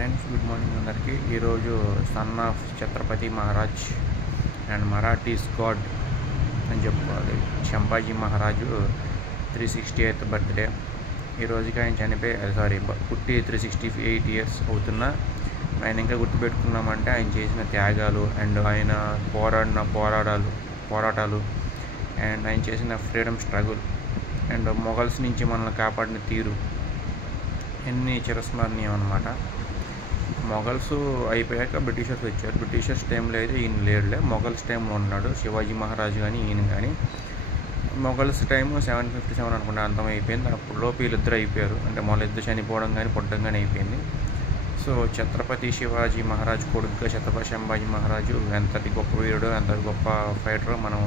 Friends, good morning అందరికీ. ఈరోజు son of Chhatrapati Maharaj and Marathis god అని చెప్పుకోవాలి. సంభాజీ మహారాజు 368th బర్త్డే. ఈరోజుకి ఆయన పుట్టి 368 ఇయర్స్ అవుతున్నా ఆయన ఇంకా గుర్తుపెట్టుకున్నామంటే ఆయన చేసిన త్యాగాలు అండ్ ఆయన పోరాటాలు అండ్ ఆయన చేసిన ఫ్రీడమ్ స్ట్రగుల్ అండ్ మొఘల్స్ నుంచి మనల్ని కాపాడిన తీరు ఎన్ని చిరస్మరణీయం అన్నమాట. మొఘల్స్ అయిపోయాక బ్రిటిషర్స్ వచ్చారు. బ్రిటిషర్స్ టైంలో అయితే ఈయన లేడులే, మొఘల్స్ టైంలో ఉన్నాడు శివాజీ మహారాజు కానీ ఈయన కానీ. మొఘల్స్ టైం 757 అనుకుంటే అంతం అయిపోయింది. అప్పుడులోపు వీళ్ళిద్దరు అయిపోయారు, అంటే మొదలిద్దరు చనిపోవడం కానీ పుట్టడం కానీ అయిపోయింది. సో ఛత్రపతి శివాజీ మహారాజు కొడుకుగా ఛత్రపతి సంభాజీ మహారాజు ఎంతటి గొప్ప వీరుడో ఎంత గొప్ప ఫైటరో మనం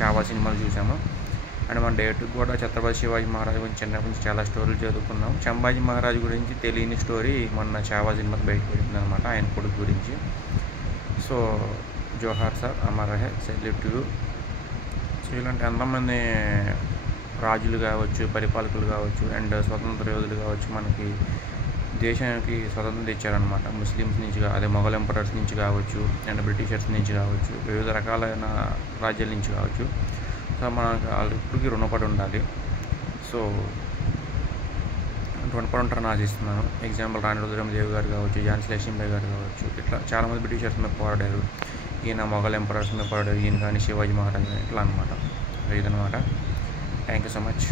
చాలా సినిమాలు చూసాము. అండ్ మన డేట్కి కూడా ఛత్రపతి శివాజీ మహారాజు గురించి చిన్నప్పటి నుంచి చాలా స్టోరీలు చదువుకున్నాం. సంభాజీ మహారాజు గురించి తెలియని స్టోరీ మొన్న చావా సినిమాకి బయటపడింది అనమాట, ఆయన కొడుకు గురించి. సో జోహార్ సార్, అమర్ రహే, సెల్యూట్ యూ. సో ఇలాంటి ఎంతమంది రాజులు కావచ్చు, పరిపాలకులు కావచ్చు అండ్ స్వతంత్ర యోధులు కావచ్చు మనకి దేశానికి స్వతంత్రం తెచ్చారనమాట. ముస్లిమ్స్ నుంచి, అదే మొఘల్ ఎంపరర్స్ నుంచి కావచ్చు అండ్ బ్రిటిషర్స్ నుంచి కావచ్చు, వివిధ రకాలైన రాజ్యాల నుంచి కావచ్చు. సో మనకు వాళ్ళు ఇప్పటికీ రుణపడి ఉండాలి. సో రుణపడి ఉంటారని ఆశిస్తున్నాను. ఎగ్జాంపుల్ రాణి రుద్రమదేవి గారు కావచ్చు, ఝాన్సీ లక్ష్మీబాయి గారు కావచ్చు, ఇట్లా చాలామంది బ్రిటిషర్స్ మీద పోరాడారు. ఈయన మొఘల్ ఎంపరర్స్ మీద పోరాడారు, ఈయన కానీ శివాజీ మహారాజ్ కానీ ఇట్లా అనమాట. ఇదనమాట. Thank you so much.